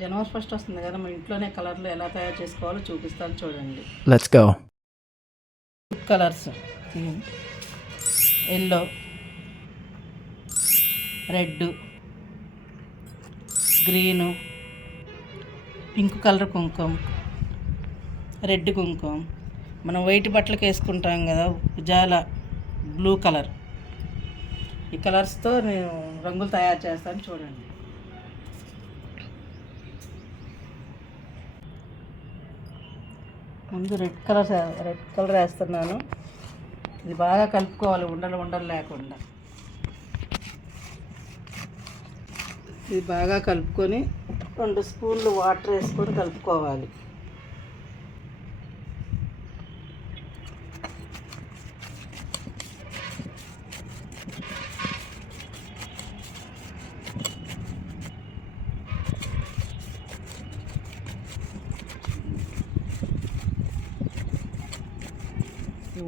జనవరి first వస్తుంది కదా మా ఇంట్లోనే కలర్లు ఎలా తయారు చేసుకోవాలో చూపిస్తాను చూడండి. Let's go. Colours yellow red green pink colour కుంకుమ. రెడ్ కుంకుమ. మనం వైట్ బట్టలకు వేసుకుంటాం కదా ఉజాల బ్లూ కలర్ ఈ కలర్స్తో నేను రంగులు తయారు చేస్తాను చూడండి. ముందు రెడ్ కలర్ రెడ్ కలర్ వేస్తున్నాను. ఇది బాగా కలుపుకోవాలి ఉండలు ఉండలు లేకుండా. ఇది బాగా కలుపుకొని రెండు స్పూన్లు వాటర్ వేసుకొని కలుపుకోవాలి.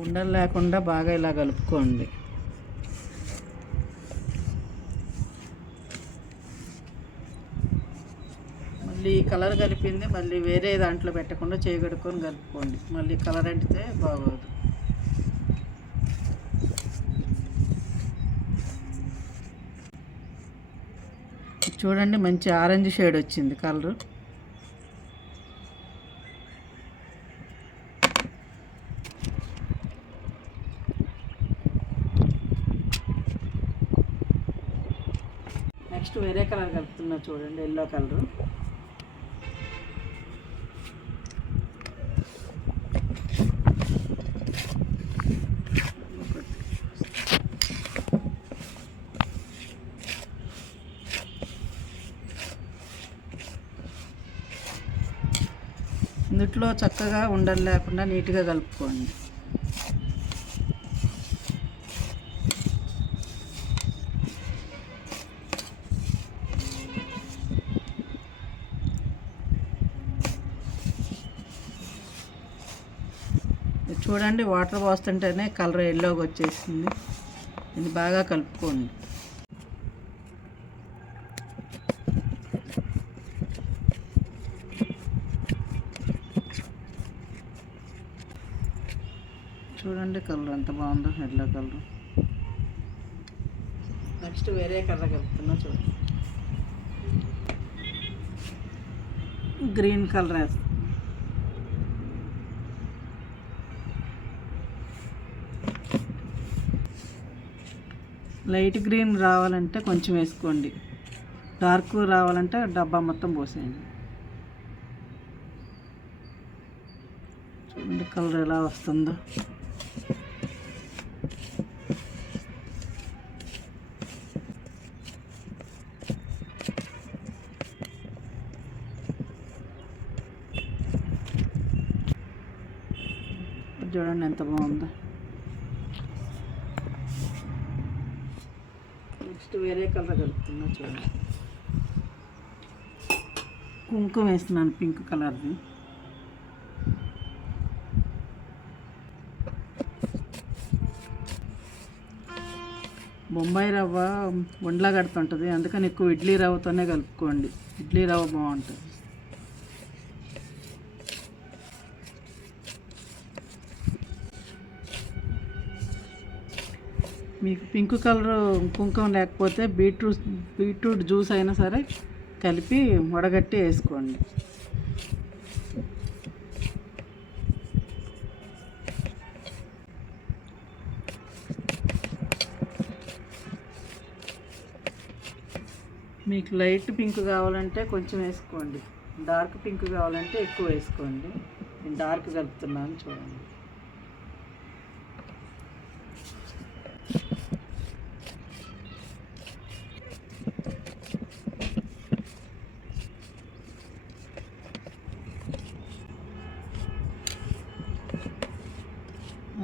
ఉండలు లేకుండా బాగా ఇలా కలుపుకోండి. మళ్ళీ కలర్ కలిపింది మళ్ళీ వేరే దాంట్లో పెట్టకుండా చేయగడుకొని కలుపుకోండి. మళ్ళీ కలర్ అంటితే బాగోదు. చూడండి మంచి ఆరెంజ్ షేడ్ వచ్చింది కలరు. నెక్స్ట్ వేరే కలర్ కలుపుతున్నా చూడండి ఎల్లో కలర్. ఇందుట్లో చక్కగా ఉండలు లేకుండా నీట్గా కలుపుకోండి. చూడండి వాటర్ పోస్తుంటేనే కలర్ ఎల్లోకి వచ్చేసింది. ఇది బాగా కలుపుకోండి. చూడండి కలర్ ఎంత బాగుందో ఎల్లో కలర్. నెక్స్ట్ వేరే కలర్ కలుపుతున్నా చూడండి గ్రీన్ కలర్ వేస్తాం. లైట్ గ్రీన్ రావాలంటే కొంచెం వేసుకోండి. డార్క్ రావాలంటే డబ్బా మొత్తం పోసేయండి. చూడండి కలర్ ఎలా వస్తుందో. చూడండి ఎంత బాగుందో. నెక్స్ట్ వేరే కలర్ కలుపుతున్నా చూడండి కుంకుమ వేస్తున్నాను పింక్ కలర్ది. బొంబాయి రవ్వ ఒండ్లా కడుతుంటుంది అందుకని ఎక్కువ ఇడ్లీ రవ్వతోనే కలుపుకోండి. ఇడ్లీ రవ్వ బాగుంటుంది. మీకు పింక్ కలర్ కుంకుమ లేకపోతే బీట్రూట్ బీట్రూట్ జ్యూస్ అయినా సరే కలిపి వడగట్టి వేసుకోండి. మీకు లైట్ పింక్ కావాలంటే కొంచెం వేసుకోండి. డార్క్ పింక్ కావాలంటే ఎక్కువ వేసుకోండి. నేను డార్క్ కలుపుతున్నాను చూడండి.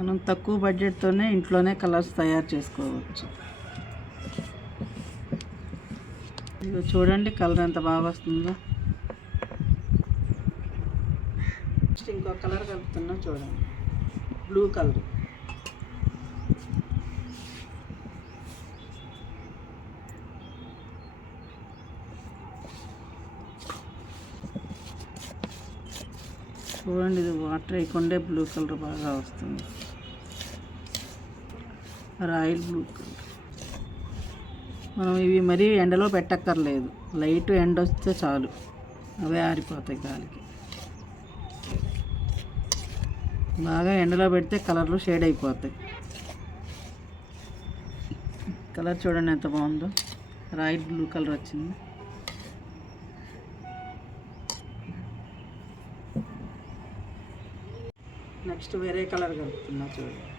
మనం తక్కువ బడ్జెట్తోనే ఇంట్లోనే కలర్స్ తయారు చేసుకోవచ్చు. ఇదిగో చూడండి కలర్ ఎంత బాగా వస్తుందో. నెక్స్ట్ ఇంకో కలర్ కలుపుతున్నా చూడండి. Blue colour. చూడండి ఇది వాటర్ వేయకుండా బ్లూ కలర్ బాగా వస్తుంది. Royal blue. కలర్ మనం ఇవి మరీ ఎండలో పెట్టక్కర్లేదు. లైట్ ఎండ వస్తే చాలు. అవే ఆరిపోతాయి గాలికి. బాగా ఎండలో పెడితే కలర్లు షేడ్ అయిపోతాయి. కలర్ చూడండి ఎంత బాగుందో. రాయల్ బ్లూ కలర్ వచ్చింది. నెక్స్ట్ వేరే కలర్ కలుపుతున్నా చూడండి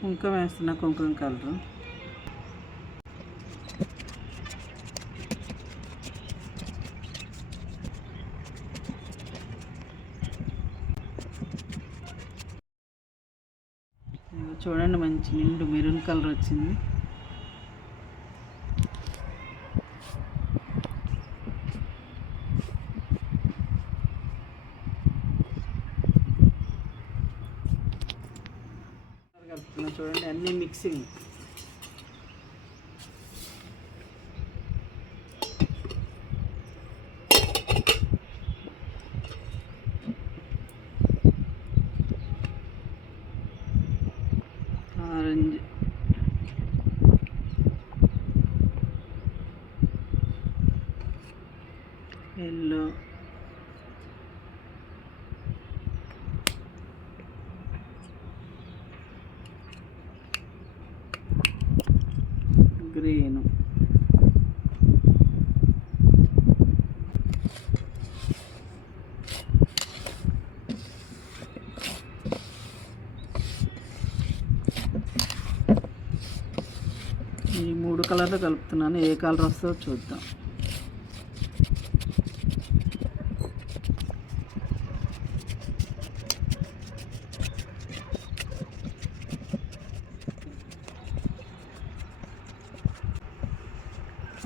కుంకుమ వేస్తున్నా కుంకుమ కలరు. చూడండి మంచి నిండు మెరూన్ కలర్ వచ్చింది. చూడండి అన్నీ మిక్సింగ్ గ్రీను ఈ మూడు కలర్లు కలుపుతున్నాను. ఏ కలర్ వస్తుందో చూద్దాం.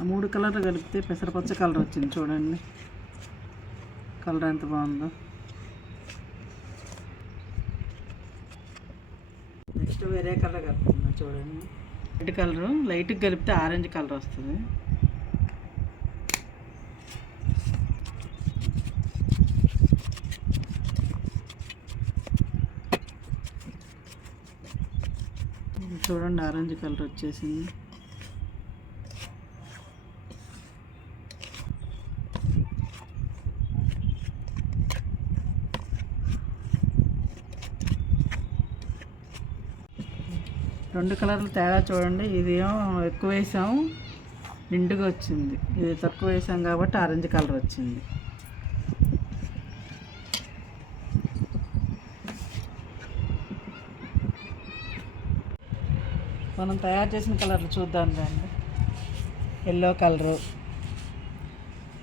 ఆ మూడు కలర్లు కలిపితే పెసరపచ్చ కలర్ వచ్చింది చూడండి. కలర్ ఎంత బాగుందో. నెక్స్ట్ వేరే కలర్ కలుపుతున్నా చూడండి. రెడ్ కలరు లైట్గా కలిపితే ఆరెంజ్ కలర్ వస్తుంది. చూడండి ఆరెంజ్ కలర్ వచ్చేసింది. రెండు కలర్లు తేడా చూడండి. ఇది ఎక్కువ వేసాము. నిండుగా వచ్చింది. ఇది తక్కువ వేసాం కాబట్టి ఆరెంజ్ కలర్ వచ్చింది. మనం తయారు చేసిన కలర్లు చూద్దాం రండి. Yellow colour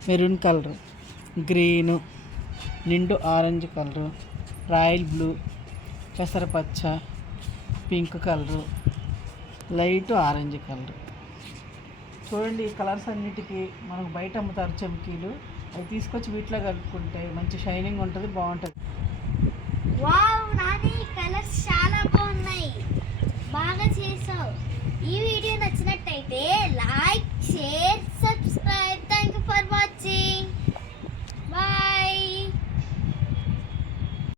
maroon colour green నిండు orange colour royal blue పెసరపచ్చ pink colour light orange colour. చూడండి ఈ కలర్స్ అన్నిటికీ మనకు బయట అమ్ముతారు చమ్కీలు. అవి తీసుకొచ్చి వీటిలో కలుపుకుంటే మంచి షైనింగ్ ఉంటుంది బాగుంటుంది. కలర్స్ చాలా బాగున్నాయి. బాగా చేసావు. ఈ వీడియో నచ్చినట్టయితే లైక్ షేర్ సబ్స్క్రైబ్.